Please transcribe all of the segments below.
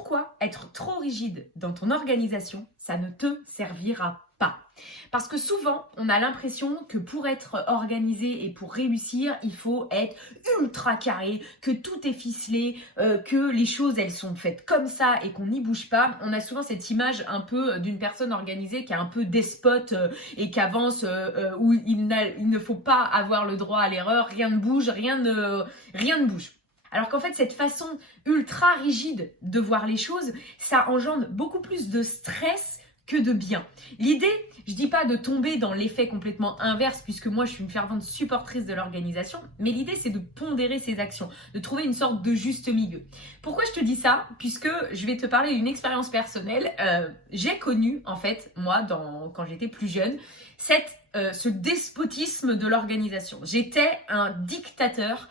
pourquoi être trop rigide dans ton organisation, ça ne te servira pas. Parce que souvent, on a l'impression que pour être organisé et pour réussir, il faut être ultra carré, que tout est ficelé, que les choses, elles sont faites comme ça et qu'on n'y bouge pas. On a souvent cette image un peu d'une personne organisée qui est un peu despote et qui avance où il ne faut pas avoir le droit à l'erreur, rien ne bouge, rien ne bouge. Alors qu'en fait, cette façon ultra rigide de voir les choses, ça engendre beaucoup plus de stress que de bien. L'idée, je dis pas de tomber dans l'effet complètement inverse, puisque moi je suis une fervente supportrice de l'organisation, mais l'idée c'est de pondérer ses actions, de trouver une sorte de juste milieu. Pourquoi je te dis ça? Puisque je vais te parler d'une expérience personnelle. J'ai connu, en fait, moi, quand j'étais plus jeune, ce despotisme de l'organisation. J'étais un dictateur.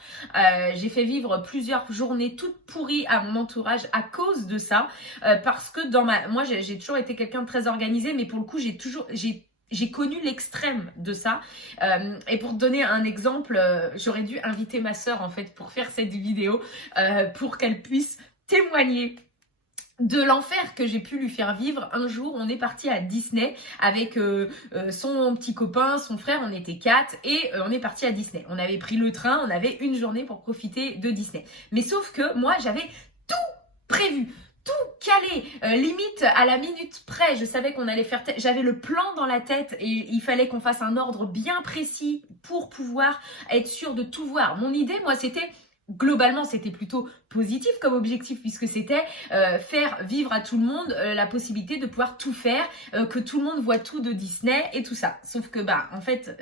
J'ai fait vivre plusieurs journées toutes pourries à mon entourage à cause de ça. Parce que moi, j'ai toujours été quelqu'un de très organisé, mais pour le coup, j'ai connu l'extrême de ça. Et pour te donner un exemple, j'aurais dû inviter ma sœur, en fait, pour faire cette vidéo, pour qu'elle puisse témoigner de l'enfer que j'ai pu lui faire vivre. Un jour, on est parti à Disney avec son petit copain, son frère, on était 4 et on est parti à Disney. On avait pris le train, on avait une journée pour profiter de Disney. Mais sauf que moi, j'avais tout prévu. Tout calé, limite à la minute près, je savais qu'on allait faire, j'avais le plan dans la tête et il fallait qu'on fasse un ordre bien précis pour pouvoir être sûr de tout voir. Mon idée, moi, globalement, c'était plutôt positif comme objectif puisque c'était faire vivre à tout le monde la possibilité de pouvoir tout faire, que tout le monde voit tout de Disney et tout ça. Sauf que en fait,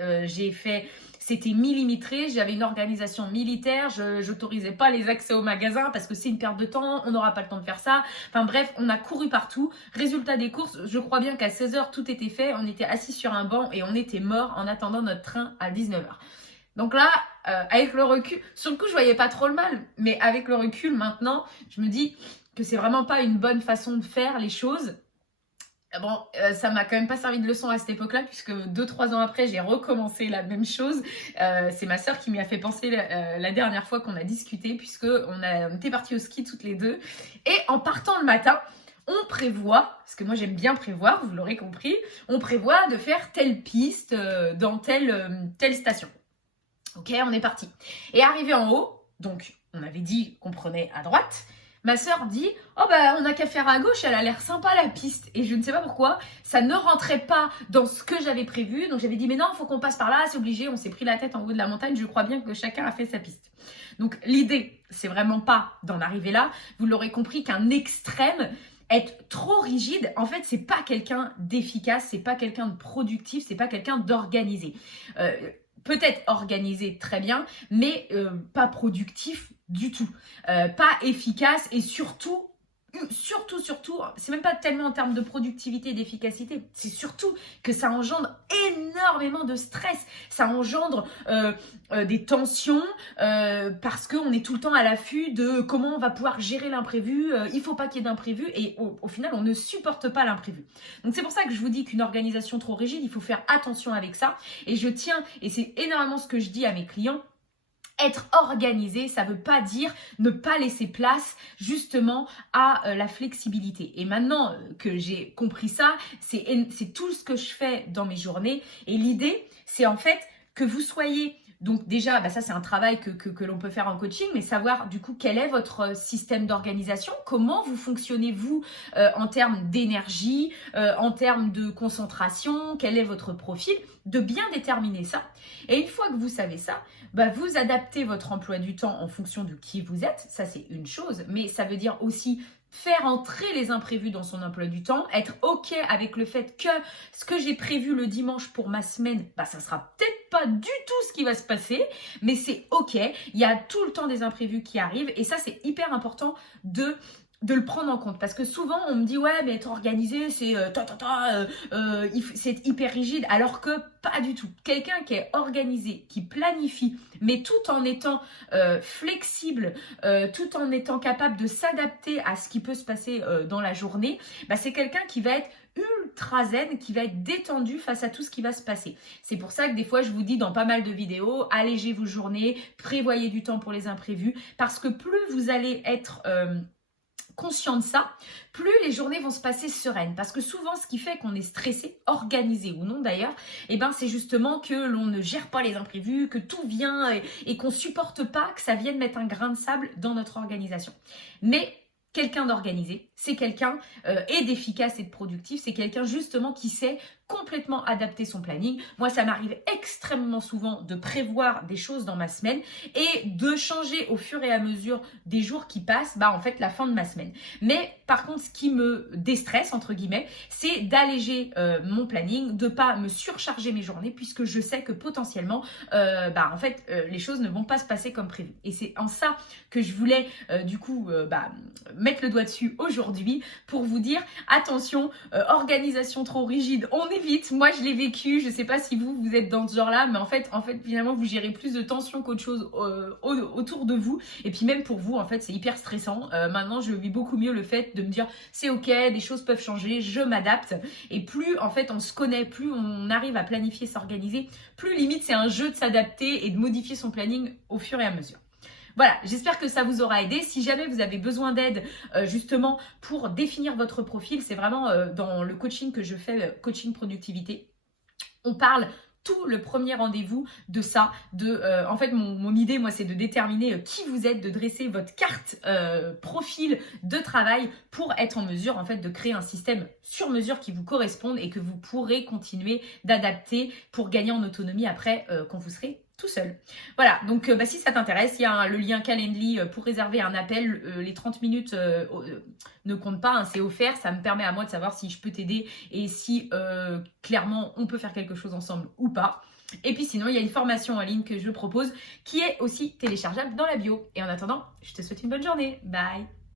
c'était millimétré, j'avais une organisation militaire, je n'autorisais pas les accès au magasin parce que c'est une perte de temps, on n'aura pas le temps de faire ça. Enfin bref, on a couru partout. Résultat des courses, je crois bien qu'à 16h, tout était fait, on était assis sur un banc et on était morts en attendant notre train à 19h. Donc là, avec le recul, sur le coup, je voyais pas trop le mal, mais avec le recul, maintenant, je me dis que c'est vraiment pas une bonne façon de faire les choses. Bon, ça m'a quand même pas servi de leçon à cette époque-là, puisque 2-3 ans après, j'ai recommencé la même chose. C'est ma sœur qui m'y a fait penser la dernière fois qu'on a discuté, puisque on était partis au ski toutes les deux. Et en partant le matin, on prévoit, parce que moi j'aime bien prévoir, vous l'aurez compris, on prévoit de faire telle piste dans telle station. Ok, on est parti. Et arrivé en haut, donc on avait dit qu'on prenait à droite, ma sœur dit « Oh on n'a qu'à faire à gauche, elle a l'air sympa la piste ». Et je ne sais pas pourquoi, ça ne rentrait pas dans ce que j'avais prévu. Donc j'avais dit « Mais non, il faut qu'on passe par là, c'est obligé ». On s'est pris la tête en haut de la montagne, je crois bien que chacun a fait sa piste. Donc l'idée, c'est vraiment pas d'en arriver là. Vous l'aurez compris qu'un extrême, être trop rigide, en fait, c'est pas quelqu'un d'efficace, c'est pas quelqu'un de productif, c'est pas quelqu'un d'organisé. Peut-être organisé très bien, mais pas productif du tout. Pas efficace et surtout, c'est même pas tellement en termes de productivité et d'efficacité, c'est surtout que ça engendre énormément de stress, ça engendre des tensions parce qu'on est tout le temps à l'affût de comment on va pouvoir gérer l'imprévu, il faut pas qu'il y ait d'imprévu et au final on ne supporte pas l'imprévu. Donc c'est pour ça que je vous dis qu'une organisation trop rigide, il faut faire attention avec ça et je tiens, et c'est énormément ce que je dis à mes clients, être organisé, ça ne veut pas dire ne pas laisser place justement à la flexibilité. Et maintenant que j'ai compris ça, c'est tout ce que je fais dans mes journées. Et l'idée, c'est en fait que vous soyez... Donc déjà, ça c'est un travail que l'on peut faire en coaching, mais savoir du coup quel est votre système d'organisation, comment vous fonctionnez vous en termes d'énergie, en termes de concentration, quel est votre profil, de bien déterminer ça. Et une fois que vous savez ça, vous adaptez votre emploi du temps en fonction de qui vous êtes, ça c'est une chose, mais ça veut dire aussi faire entrer les imprévus dans son emploi du temps, être OK avec le fait que ce que j'ai prévu le dimanche pour ma semaine, ça sera peut-être pas du tout ce qui va se passer, mais c'est OK, il y a tout le temps des imprévus qui arrivent et ça c'est hyper important de le prendre en compte parce que souvent on me dit ouais mais être organisé c'est c'est hyper rigide alors que pas du tout. Quelqu'un qui est organisé, qui planifie mais tout en étant flexible, tout en étant capable de s'adapter à ce qui peut se passer dans la journée, c'est quelqu'un qui va être ultra zen, qui va être détendu face à tout ce qui va se passer. C'est pour ça que des fois je vous dis dans pas mal de vidéos, allégez vos journées, prévoyez du temps pour les imprévus parce que plus vous allez être conscient de ça, plus les journées vont se passer sereines. Parce que souvent, ce qui fait qu'on est stressé, organisé ou non d'ailleurs, c'est justement que l'on ne gère pas les imprévus, que tout vient et qu'on supporte pas que ça vienne mettre un grain de sable dans notre organisation. Mais quelqu'un d'organisé, c'est quelqu'un et d'efficace et de productif, c'est quelqu'un justement qui sait complètement adapter son planning. Moi, ça m'arrive extrêmement souvent de prévoir des choses dans ma semaine et de changer au fur et à mesure des jours qui passent, la fin de ma semaine. Mais par contre, ce qui me déstresse, entre guillemets, c'est d'alléger mon planning, de pas me surcharger mes journées puisque je sais que potentiellement, les choses ne vont pas se passer comme prévu. Et c'est en ça que je voulais mettre le doigt dessus aujourd'hui pour vous dire attention, organisation trop rigide, on évite. Moi, je l'ai vécu. Je sais pas si vous êtes dans ce genre-là, mais en fait, finalement, vous gérez plus de tension qu'autre chose autour de vous. Et puis même pour vous, en fait, c'est hyper stressant. Maintenant, je vis beaucoup mieux le fait de me dire c'est ok, des choses peuvent changer, je m'adapte. Et plus en fait on se connaît, plus on arrive à planifier, s'organiser, plus limite c'est un jeu de s'adapter et de modifier son planning au fur et à mesure. Voilà, j'espère que ça vous aura aidé. Si jamais vous avez besoin d'aide justement pour définir votre profil, c'est vraiment dans le coaching que je fais, coaching productivité. On parle tout le premier rendez-vous de ça, mon idée, moi, c'est de déterminer qui vous êtes, de dresser votre carte profil de travail pour être en mesure, en fait, de créer un système sur mesure qui vous corresponde et que vous pourrez continuer d'adapter pour gagner en autonomie après quand vous serez tout seul. Voilà, donc si ça t'intéresse, il y a le lien Calendly pour réserver un appel. Les 30 minutes ne comptent pas, c'est offert. Ça me permet à moi de savoir si je peux t'aider et si clairement on peut faire quelque chose ensemble ou pas. Et puis sinon, il y a une formation en ligne que je propose qui est aussi téléchargeable dans la bio. Et en attendant, je te souhaite une bonne journée. Bye!